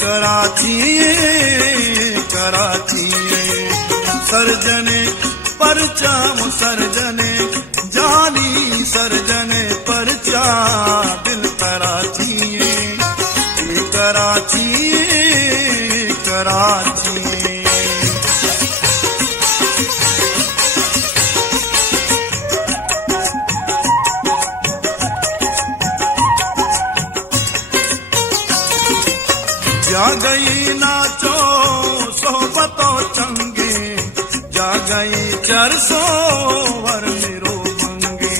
कराची कराची सर्जने परचा सर्जने जानी सर्जने परचा दिल कराची कराची कराची जा गई नाचो सोहबतों चंगे जा गई चरसो वर मेरो मंगे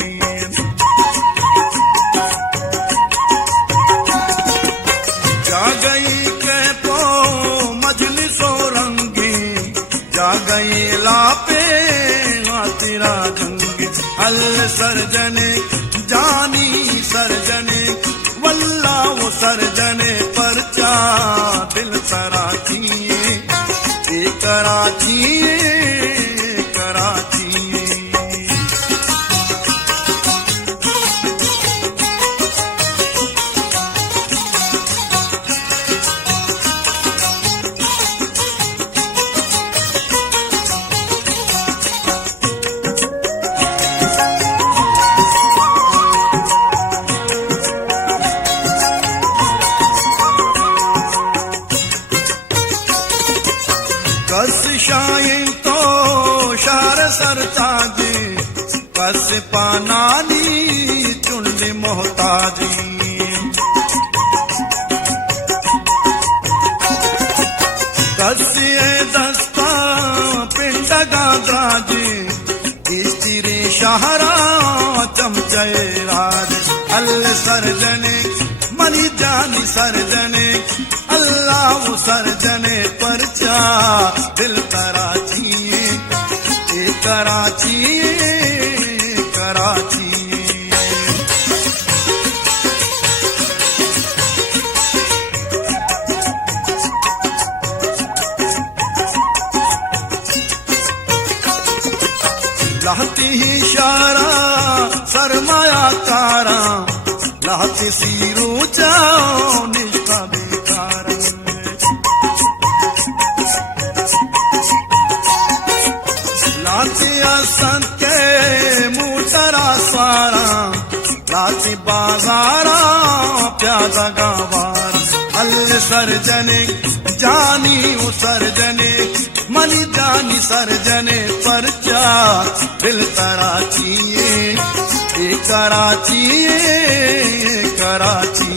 जा गई कैपो मजलिसो रंगे जा गई लापे तेरा जंगे अल सर्जने जानी सर्जने वल्ला वो सर्जने परचा दिल कराची कराची कराची कस शाइन तो शार सरताजी कस पानानी चुंड मोहताजी कस दस्ता पिंड गाजी इस्तिरी शाहरा चमचे राज अल सर्जने मनी जानी सर्जने अल्लाह सर्जने परचा दिल कराची कराची कराची लाती ही शारा सरमाया कारा लाती सीरू जाओ निष्ठा बेकार लाती असंत के मुतरा स्वारा लाती बाजारा प्यादा गवार अल सर्जने जानी उ सर्जने मनी जानी सर्जने परचा दिल कराची कराची कराची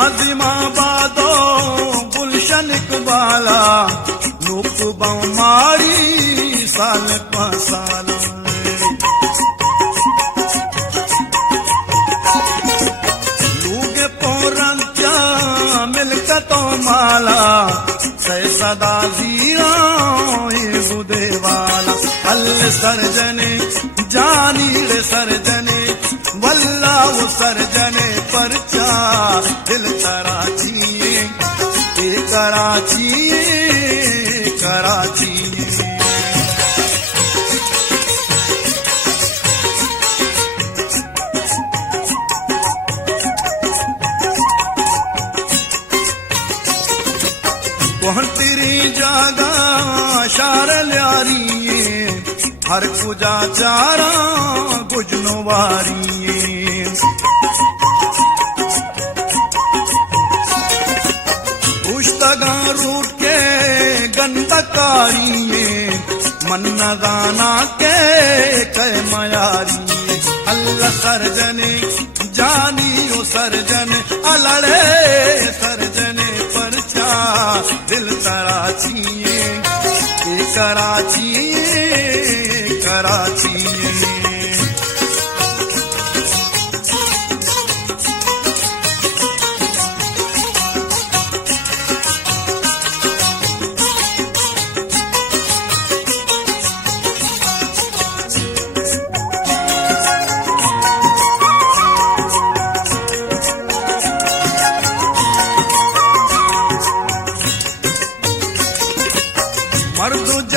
नाजिमाबादो गुलशन इकबाला नुकबा मारी साल पासाला लूगे पोरंत्या मिलकतो माला से सदा जीरा बुदे वाला अल सर्जने जानी रे सर्जने वल्ला वो सर्जने परचा दिल कराची कराची कराची कौन तेरी जागा शार ल्यारी हर पूजा चारा गुजनो वारी पुस्तगा रूट के गंदकारी मन न गाना के कह मयारी अल्लाह सर्जने जानी ओ सर्जने अलड़े सर्जने परचा दिल कराची कराची कराची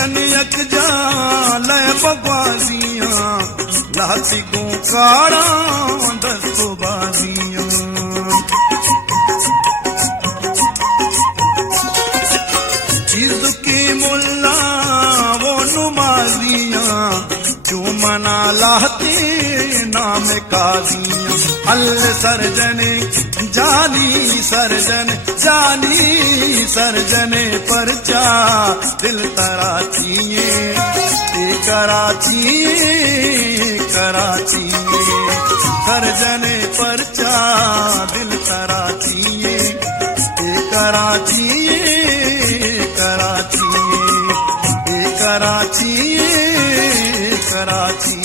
सिंधियन यकजा लय बगवाजियां लाती गो काड़ा दसो बाजियां चीज की मुल्ला वो नुमाजियां जो मना लाती नाम काजियां अल्ल सरजने जानी सरजन जानी सरजने परचा दिल तराचिए कराची कराची सरजने परचा दिल तराचिए कराची कराची कराची कराची